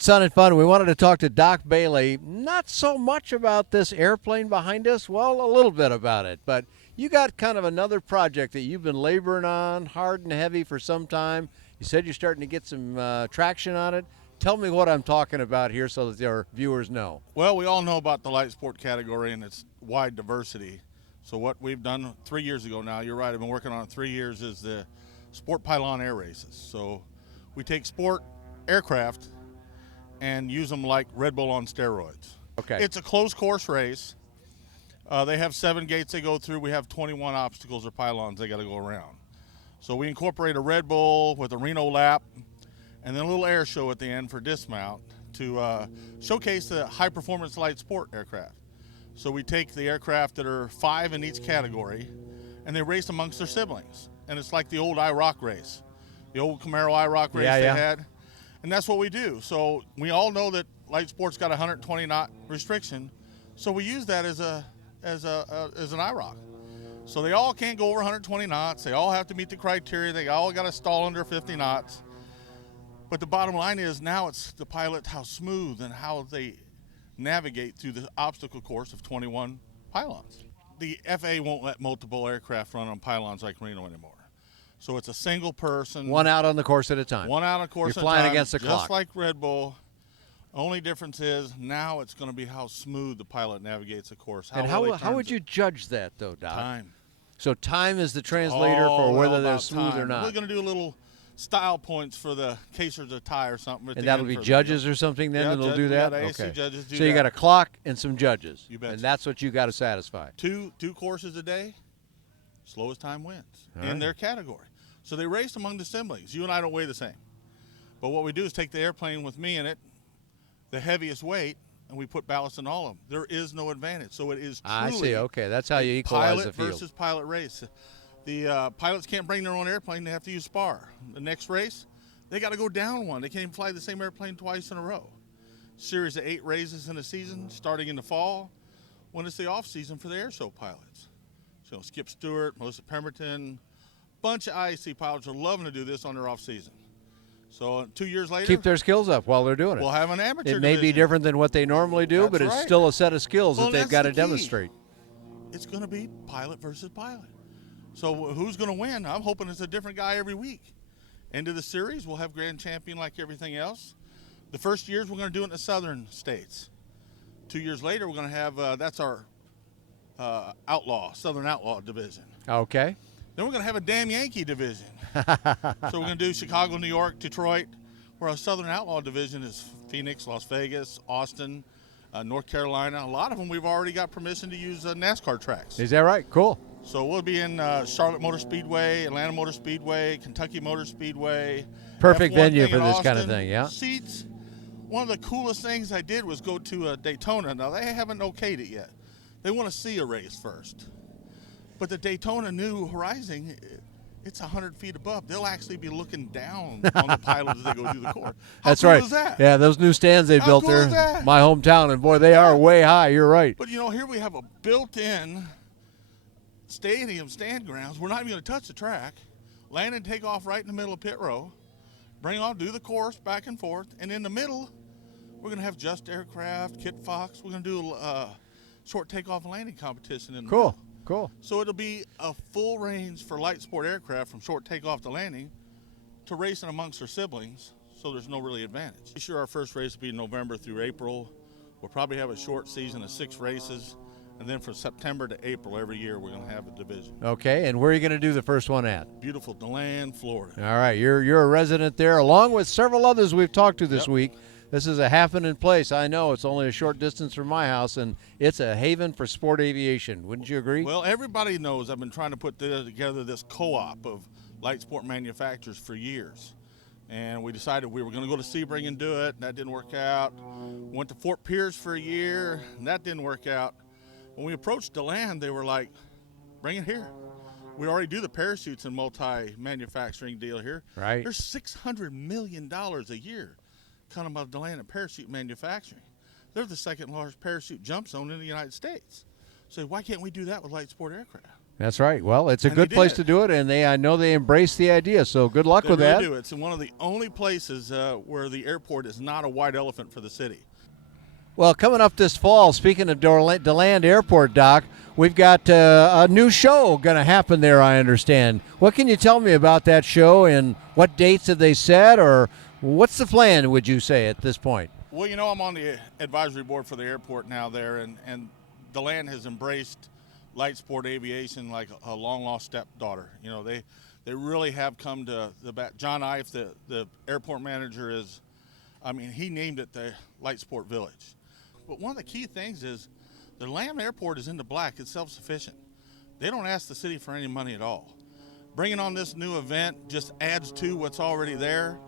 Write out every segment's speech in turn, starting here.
Sports, Sun, and Fun. We wanted to talk to Doc Bailey, not so much about this airplane behind us, well, a little bit about it, but you got kind of another project that you've been laboring on hard and heavy for some time. You said you're starting to get some traction on it. Tell me what I'm talking about here so that our viewers know. Well, we all know about the light sport category and its wide diversity. So what we've done 3 years ago now, you're right, I've been working on it 3 years, is the Sport Pylon air races. So we take sport aircraft and use them like Red Bull on steroids. Okay. It's a closed course race. They have 7 gates they go through. We have 21 obstacles or pylons they got to go around. So we incorporate a Red Bull with a Reno lap and then a little air show at the end for dismount to showcase the high performance light sport aircraft. So we take the aircraft that are 5 in each category and they race amongst their siblings. And it's like the old IROC race, the old Camaro IROC race they had. And that's what we do. So we all know that light sport's got a 120 knot restriction. So we use that as an IROC. So they all can't go over 120 knots. They all have to meet the criteria. They all got to stall under 50 knots. But the bottom line is now it's the pilot, how smooth and how they navigate through the obstacle course of 21 pylons. The FAA won't let multiple aircraft run on pylons like Reno anymore. So it's a single person. One out on the course at a time. One out on the course at a time. You're flying against the clock. Just like Red Bull. Only difference is now it's going to be how smooth the pilot navigates the course. And how would you judge that, though, Doc? Time. So time is the translator for whether they're smooth or not. We're going to do a little style points for the case or the tie or something. And that'll be judges or something then, and they'll do that? Okay. Judges do so you got a clock and some judges. You bet. And that's what you got to satisfy. Two courses a day, slowest time wins in their category. So they race among the siblings. You and I don't weigh the same. But what we do is take the airplane with me in it, the heaviest weight, and we put ballast in all of them. There is no advantage. So it is truly I see. Okay, that's how you equalize the field. Pilot versus pilot race. The pilots can't bring their own airplane. They have to use SPAR. The next race, they got to go down one. They can't even fly the same airplane twice in a row. Series of 8 races in a season, starting in the fall, when it's the off season for the air show pilots. So Skip Stewart, Melissa Pemberton, bunch of IAC pilots are loving to do this on their off season. So 2 years later, keep their skills up while they're doing it. We'll have an amateur It may be different than what they normally do, but it's still a set of skills that they've got to demonstrate. It's going to be pilot versus pilot. So who's going to win? I'm hoping it's a different guy every week. End of the series, we'll have grand champion like everything else. The first years, we're going to do it in the southern states. 2 years later, we're going to have, that's our Southern Outlaw division. Okay. Then we're going to have a damn Yankee division. So we're going to do Chicago, New York, Detroit, where our Southern Outlaw division is Phoenix, Las Vegas, Austin, North Carolina. A lot of them we've already got permission to use NASCAR tracks. Is that right? Cool. So we'll be in Charlotte Motor Speedway, Atlanta Motor Speedway, Kentucky Motor Speedway. Perfect F1 venue thing for in this kind of Austin. thing, yeah. Seats. One of the coolest things I did was go to Daytona. Now, they haven't okayed it yet. They want to see a race first. But the Daytona New Horizon, it's 100 feet above. They'll actually be looking down on the pilots as they go through the course. That's cool right. Is that? Yeah, those new stands they built cool there, is that? my hometown, and boy, they are way high. You're right. But, here we have a built-in stadium stand grounds. We're not even going to touch the track. Land and take off right in the middle of pit row. Bring on, do the course back and forth. And in the middle, we're going to have just aircraft, Kit Fox. We're going to do a short takeoff and landing competition in the middle. Cool. So it'll be a full range for light sport aircraft from short takeoff to landing to racing amongst their siblings, so there's no really advantage. This year our first race will be November through April. We'll probably have a short season of 6 races, and then from September to April every year we're going to have a division. Okay, and where are you going to do the first one at? Beautiful DeLand, Florida. All right, you're a resident there, along with several others we've talked to this week. This is a happening place. I know it's only a short distance from my house, and it's a haven for sport aviation. Wouldn't you agree? Well, everybody knows I've been trying to put together this co-op of light sport manufacturers for years. And we decided we were going to go to Sebring and do it, and that didn't work out. Went to Fort Pierce for a year, and that didn't work out. When we approached DeLand, they were like, bring it here. We already do the parachutes and multi-manufacturing deal here. Right. There's $600 million a year coming about DeLand and parachute manufacturing. They're the second largest parachute jump zone in the United States. So why can't we do that with light sport aircraft? That's right. Well, it's a And good they place did. to do it, and I know they embrace the idea. So good luck They with really that. do. It's one of the only places where the airport is not a white elephant for the city. Well, coming up this fall, speaking of DeLand Airport, Doc, we've got a new show going to happen there, I understand. What can you tell me about that show, and what dates have they set, or what's the plan, would you say, at this point? Well, you know, I'm on the advisory board for the airport now there, and DeLand has embraced light sport aviation like a long-lost stepdaughter. You know, they really have come to the back. John Ife, the airport manager, he named it the Light Sport Village. But one of the key things is the DeLand Airport is in the black. It's self-sufficient. They don't ask the city for any money at all. Bringing on this new event just adds to what's already there.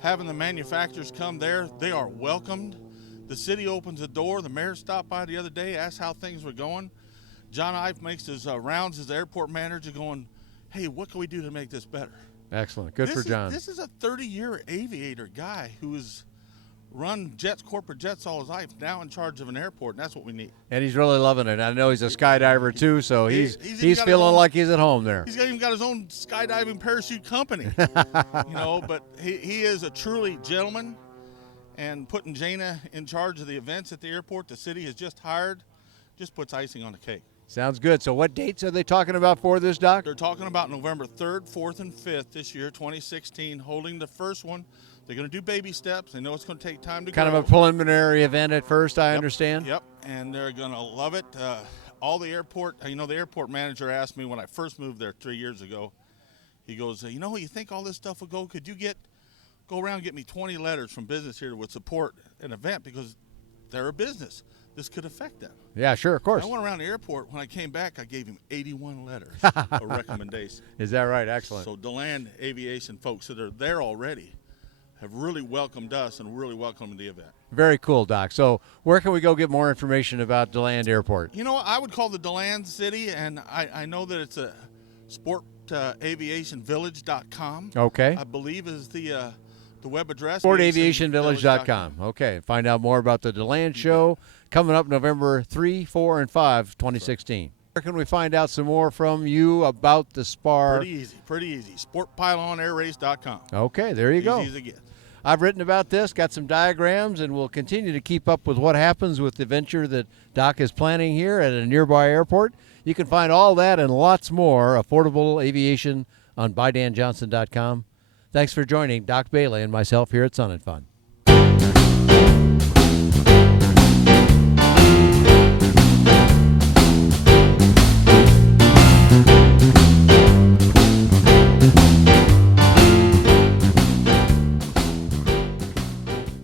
Having the manufacturers come there, they are welcomed. The city opens the door. The mayor stopped by the other day, asked how things were going. John Ife makes his rounds as the airport manager going, hey, what can we do to make this better? Excellent. Good for John. This is a 30-year aviator guy who has run corporate jets all his life, now in charge of an airport, and that's what we need. And he's really loving it. I know he's a skydiver, too, so he's got feeling like he's at home there. He's even got his own skydiving parachute company. But he is a truly gentleman, and putting Jana in charge of the events at the airport the city has just hired just puts icing on the cake. Sounds good. So what dates are they talking about for this, Doc? They're talking about November 3rd, 4th, and 5th this year, 2016, holding the first one. They're going to do baby steps. They know it's going to take time to Kind grow. of a preliminary event at first, I understand. Yep, and they're going to love it. All the airport, the airport manager asked me when I first moved there 3 years ago, he goes, you think all this stuff will go? Could you go around and get me 20 letters from business here that would support an event, because they're a business. This could affect them. Yeah, sure, of course. I went around the airport. When I came back, I gave him 81 letters of recommendation. Is that right? Excellent. So DeLand Aviation folks that are there already have really welcomed us and really welcomed the event. Very cool, Doc. So where can we go get more information about DeLand Airport? I would call the DeLand City, and I know that it's a sportaviationvillage.com. Okay. I believe is the web address. sportaviationvillage.com. Okay. Find out more about the DeLand show coming up November 3, 4, and 5, 2016. Where can we find out some more from you about the SPAR? Pretty easy. sportpylonairrace.com. Okay, there you go. Easy as it gets. I've written about this, got some diagrams, and we'll continue to keep up with what happens with the venture that Doc is planning here at a nearby airport. You can find all that and lots more affordable aviation on ByDanJohnson.com. Thanks for joining Doc Bailey and myself here at Sun and Fun.